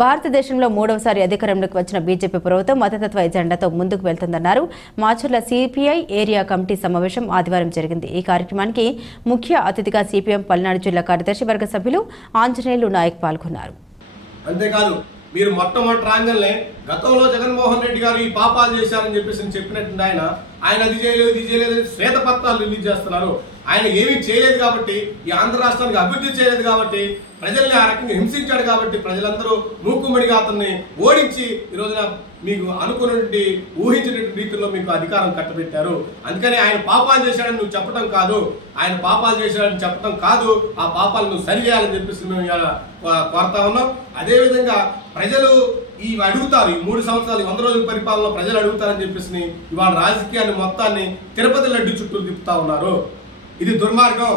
భారతదేశంలో మూడవసారి అధికారంలోకి వచ్చిన బీజేపీ ప్రభుత్వం మతతత్వ ఎజెండాతో ముందుకు వెళ్తుందన్నారు. మాచర్ల సిపిఐ ఏరియా కమిటీ సమావేశం ఆదివారం జరిగింది. ఈ కార్యక్రమానికి ముఖ్య అతిథిగా సిపిఎం పల్నాడు జిల్లా కార్యదర్శి వర్గ సభ్యులు ఆంజనేయులు నాయక్ పాల్గొన్నారు. అంతేకాదు మీరు మొట్టమొదటి రాగానే గతంలో జగన్మోహన్ రెడ్డి గారు ఈ పాపాలు చేశారని చెప్పేసి చెప్పినట్టు ఆయన అది చేయలేదు ఇది చేయలేదు శ్వేతపత్రాలు రిలీజ్ చేస్తున్నారు. ఆయన ఏమీ చేయలేదు కాబట్టి, ఈ ఆంధ్ర రాష్ట్రానికి అభివృద్ధి చేయలేదు కాబట్టి, ప్రజల్ని ఆ రకంగా హింసించాడు కాబట్టి ప్రజలందరూ మూకుమ్మడిగా అతన్ని ఓడించి ఈ రోజున మీకు అనుకున్నటువంటి ఊహించినటువంటి రీతిలో మీకు అధికారం కట్టబెట్టారు. అందుకని ఆయన పాపాలు చేశాడని నువ్వు చెప్పడం కాదు, ఆయన పాపాలు చేశాడని చెప్పడం కాదు, ఆ పాపాలు నువ్వు సరి చేయాలని చెప్పేసి మేము కోరుతా ఉన్నాం. అదేవిధంగా ప్రజలు ఇవి అడుగుతారు. ఈ 3 సంవత్సరాలు 100 రోజుల పరిపాలనలో ప్రజలు అడుగుతారని చెప్పేసి ఇవాళ రాజకీయాన్ని మొత్తాన్ని తిరుపతి లడ్డు చుట్టూ తిప్పుతా ఉన్నారు. ఇది దుర్మార్గం.